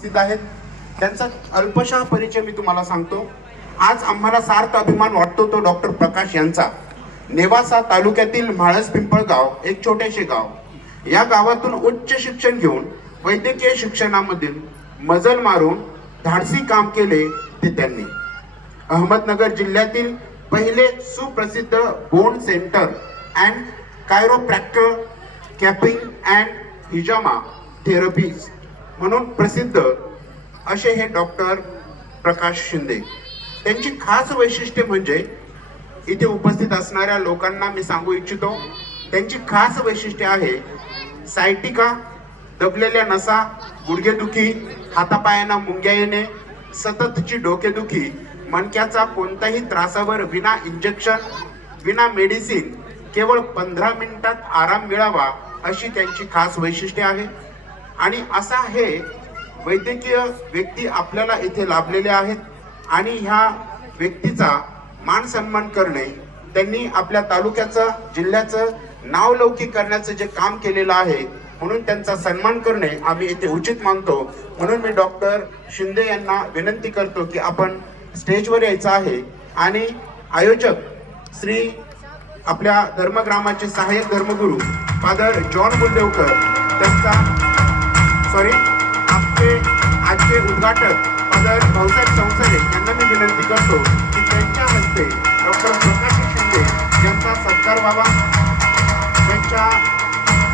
उपस्थित आहेत। त्यांचा अल्पशा परिचय मी तुम्हाला सांगतो। आज आम्हाला सार्थ अभिमान वाटतो तो डॉक्टर प्रकाश यांचा। नेवासा तालुक्यातील म्हाळस पिंपळगाव एक छोटेसे गाव, या गावातून उच्च शिक्षण घेऊन वैद्यकीय शिक्षणामधील मजल मारून धाडसी काम केले ते त्यांनी। अहमदनगर जिल्ह्यातील पहिले सुप्रसिद्ध bone centre and chiropractor cupping and हिजामा थेरपीज म्हणून प्रसिद्ध असे हे डॉक्टर प्रकाश शिंदे। त्यांची खास वैशिष्ट्ये म्हणजे इथे उपस्थित असणाऱ्या लोकांना मी सांगू इच्छितो, त्यांची खास वैशिष्ट्ये आहे सायटिका, दबलेल्या नसा, गुडघेदुखी, हातापायांना मुंग्या येणे, सततची डोकेदुखी, मणक्याचा कोणत्याही त्रासावर विना इंजेक्शन विना मेडिसिन केवळ 15 मिनिटात आराम मिळावा अशी त्यांची खास वैशिष्ट्ये आहे। आणि असा हे वैद्यकीय व्यक्ती आपल्याला इथे लाभलेले आहेत आणि ह्या व्यक्तीचा मान सन्मान करणे, त्यांनी आपल्या तालुक्याचं जिल्ह्याचं नावलौकिक करण्याचं जे काम केलेलं आहे म्हणून त्यांचा सन्मान करणे आम्ही इथे उचित मानतो। म्हणून मी डॉक्टर शिंदे यांना विनंती करतो की आपण स्टेजवर यायचं आहे आणि आयोजक श्री आपल्या धर्मग्रामाचे सहाय्यक धर्मगुरू फादर जॉन बुलदेवकर त्यांचा आपले आजचे उद्घाटक फादर भाऊसाहेब संसारे यांना मी विनंती करतो की त्यांच्या हस्ते डॉक्टर प्रकाश शिंदे यांचा सत्कार व्हावा।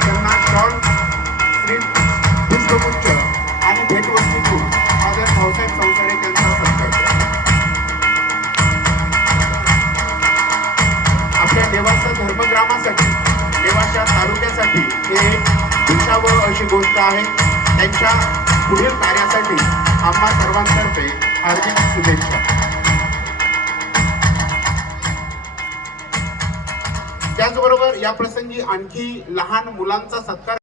त्यांना शॉल, श्री पुष्पगुच्छ आणि भेटवस्तू फादर भाऊसाहेब संसारे यांचा सत्कार आपल्या नेवासा धर्मग्रामासाठी, नेवासा तालुक्यासाठी हे दिशावह अशी गोष्ट आहे। त्यांच्या पुढील कार्यासाठी आम्हा सर्वांतर्फे हार्दिक शुभेच्छा। त्याचबरोबर या प्रसंगी आणखी लहान मुलांचा सत्कार